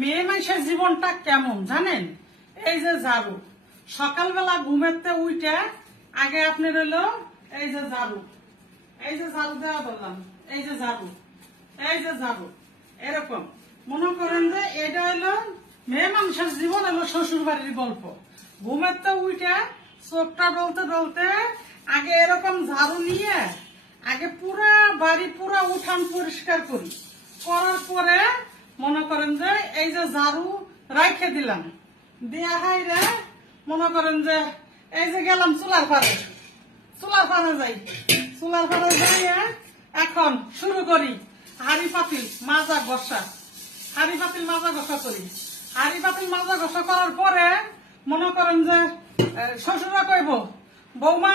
মেয়ে মানুষের জীবনটা কেমন জানেন? এই যে ঝাড়ু, সকালবেলা ঘুমেতে উঠে আগে আপনি রইল এই যে ঝাড়ু, এই যে ঝাড়ু দেওয়া বললাম, এই যে ঝাড়ু, এই যে ঝাড়ু, এরকম মনে করেন যে এটা হলো মেয়ে মানুষের জীবন, হলো শ্বশুর বাড়ির গল্প। ঘুমেতে উঠে চোখটা ডলতে ডলতে আগে এরকম ঝাড়ু নিয়ে আগে পুরা বাড়ি পুরা উঠান পরিষ্কার করি, করার পরে মনে করেন যে এই যে ঝাড়ু রাইখে দিলাম, দিয়া হাইরে মনে করেন যে এই যে গেলাম চুলার পারে, চুলার পারে যাই, চুলার পারে যাইয়া এখন শুরু করি হাড়ি পাতিল মাজা ঘষা, হাড়ি পাতিল মাজা ঘষা করি। হাড়ি পাতিল মাজা ঘষা করার পরে মনে করেন যে শ্বশুরা কইব, বৌমা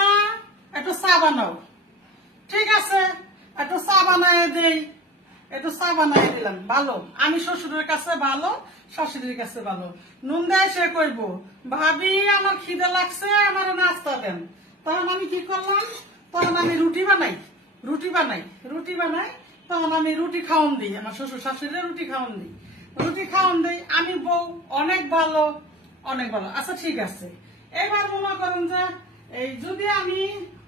একটু চা বানাও। ঠিক আছে, একটু চা বানায় দেই, একটু চা বানাই দিলাম। ভালো, আমি শ্বশুরের কাছে ভালো, শাশুড়ির কাছে ভালো। নুন দেয় সে কইব, ভাবি আমার খিদে লাগছে, আমার নাস্তা দেন। তখন আমি কি করলাম, তখন আমি রুটি বানাই, রুটি বানাই, রুটি বানাই। তখন আমি রুটি খাওয়ান দিই, আমার শ্বশুর শাশুড়ির রুটি খাওয়ান দিই, রুটি খাওয়ান দিই। আমি বউ অনেক ভালো, অনেক ভালো। আচ্ছা ঠিক আছে, এবার মনে করেন যে এই যদি আমি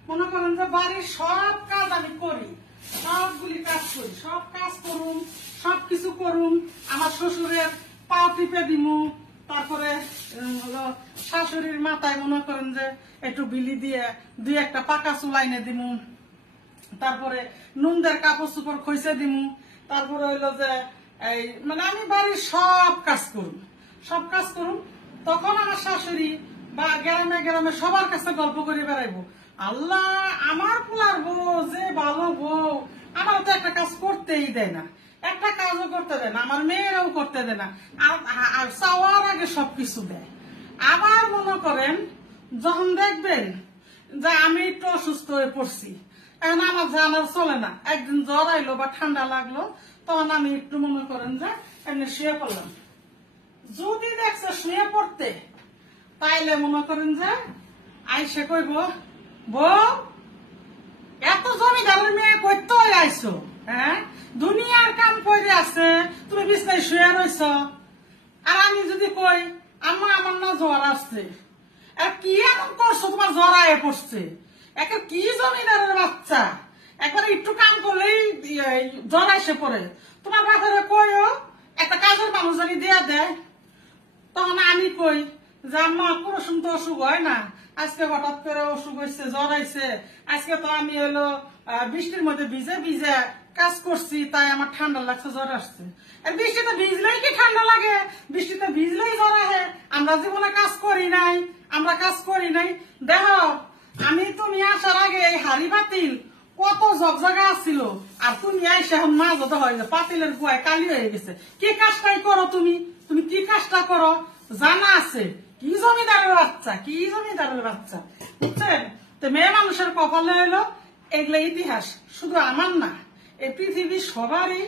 মনে করেন যে বাড়ির সব কাজ আমি করি, সবগুলি কাজ করি, সব কাজ করুন, সবকিছু করুন। আমার শ্বশুরের পা টিপে দিমু, তারপরে শাশুড়ির মাথায় মনে করেন যে একটু বিলি দিয়ে দুই একটা পাকা চুলাইনে দিমু, তারপরে নুনদের কাপড় চোপড় খইসে দিমু, তারপরে হইলো যে এই মানে আমি বাড়ির সব কাজ করুন, সব কাজ করুন। তখন আমার শাশুড়ি বা গ্রামে গ্রামে সবার কাছে গল্প করে বেড়াইবো, আল্লাহ আমার পোলার বউ যে ভালো বউ, আমার তো একটা কাজ করতেই দেয় না, একটা কাজও করতে দেয় না, আমার মেয়েরাও করতে দেয় না, আর চাওয়ার আগে সবকিছু দেয়। আবার মনে করেন যখন দেখবেন যে আমি একটু অসুস্থ হয়ে পড়ছি, এখন আমার জানার চলে না, একদিন জ্বর আইলো বা ঠান্ডা লাগলো, তখন আমি একটু মনে করেন যে এমনি শুয়ে পড়লাম। যদি দেখছে শুয়ে পড়তে, তাইলে মনে করেন যে আইসে কইব, বউ এত জমিদারের মেয়ে কইতো আইসো, হ্যাঁ দুনিয়ার কাম করে আছে, তুমি বিছনায় শুয়ে রইছ। আর আমি যদি কই, আম্মা আমার না জ্বর আসছে, আর কি এমন করছো তোমার জ্বর আয়ে পড়ছে, একে কি জমিদারের বাচ্চা, একবার একটু কাম করলেই জ্বর এসে পড়ে, তোমার বাপেরে কইও একটা কাজের মানুষ জানি দেয়া দেয়। তখন আমি কই যে আম্মা কোনো সময় তো অসুখ হয় না, আজকে হঠাৎ করে অসুখ হয়েছে, জ্বর আইছে, আজকে তো আমি হলো বৃষ্টির মধ্যে ভিজে ভিজে কাজ করছি, তাই আমার ঠান্ডা লাগছে, জ্বর আসছে। আর বৃষ্টিতে ভিজলেই কি ঠান্ডা লাগে? বৃষ্টিতে ভিজলেই জ্বর আসে? আমরা জীবনে কাজ করি নাই, আমরা কাজ করি নাই। দেখো আমি তুমি আসার আগে এই হাড়ি পাতিল কত জগজগা আসছিল, আর তুমি আইসা এখন মা যত হয় যে পাতিলের গুয়ায় কালি হয়ে গেছে। কি কাজটাই করো তুমি, তুমি কি কাজটা করো জানা আছে? কি জমিদারের বাচ্চা, কি জমিদারের বাচ্চা, বুঝছেন? তো মেয়ে মানুষের কপালে হলো এগুলো ইতিহাস, শুধু আমার না, এই পৃথিবীর সবারই,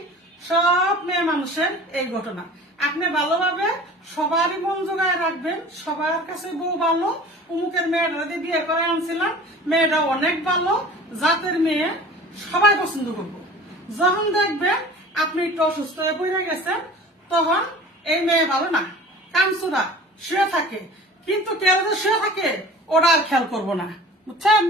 সব মেয়ে মানুষের এই ঘটনা। আপনি ভালোভাবে সবারই মন জোগায় রাখবেন, সবার কাছে বউ ভালো, অমুকের মেয়েটা দিয়ে বিয়ে করে আনছিলাম, মেয়েটা অনেক ভালো জাতের মেয়ে, সবাই পছন্দ করবো। যখন দেখবেন আপনি একটু অসুস্থ হয়ে পড়ে গেছেন, তখন এই মেয়ে ভালো না, কামচুরা শুয়ে থাকে, কিন্তু কেউ যে শুয়ে থাকে ওরা আর খেয়াল করবো না, বুঝছেন?